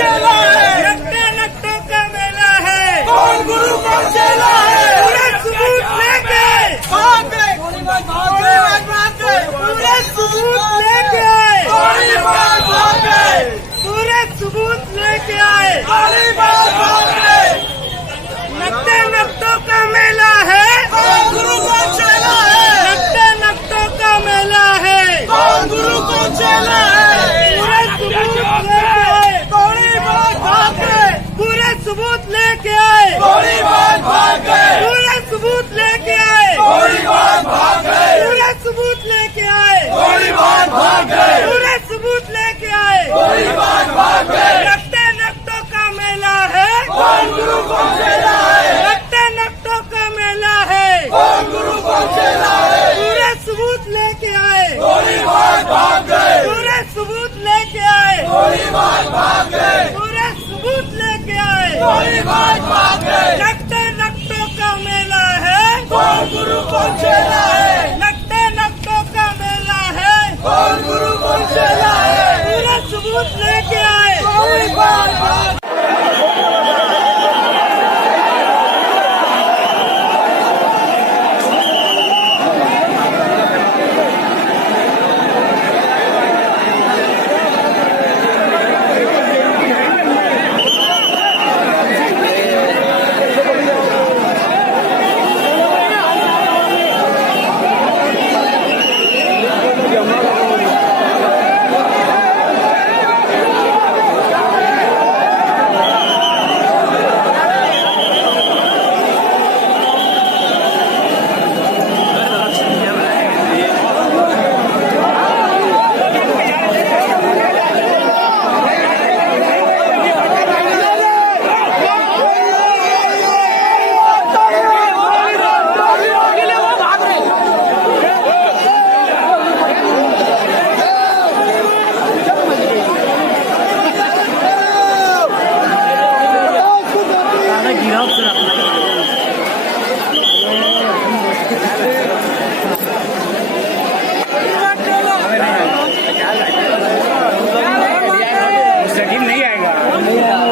चेला है, नकटे नकटों का मेला है, कौन गुरु कौन चेला है, पूरे सबूत लेके भाग गए, भाग गए, पूरे सबूत लेके आए, गोलीबार भाग गए, पूरे सबूत लेके आए। गोलीबार भाग गए, नकटे नकटों का मेला है, कौन गुरु कौन चेला है, नकटे नकटों का मेला है, कौन गुरु कौन चेला है, पूरे सबूत लेके आए, गोलीबार भाग गए, पूरे सबूत लेके आए, गोलीबार भाग गए, पूरे सबूत लेके आए, गोलीबार भाग गए, पूरे सबूत लेके आए, गोलीबार भाग गए, पूरे सबूत लेके आए। गोलीबार भाग गए, नकटे नकटों का मेला है, कौन गुरु कौन चेला है, नकटे नकटों का मेला है, कौन गुरु कौन चेला है, पूरे सबूत लेके आए, गोलीबार भाग गए, पूरे सबूत लेके आए, गोलीबार भाग गए, पूरे सबूत लेके आए। गोलीबार भाग गए, नकटे नकटों का मेला है, कौन गुरु कौन चेला है, नकटे नकटों का मेला है, कौन गुरु कौन चेला है, पूरे सबूत लेके आए। गोलीबार भाग नहीं आएगा।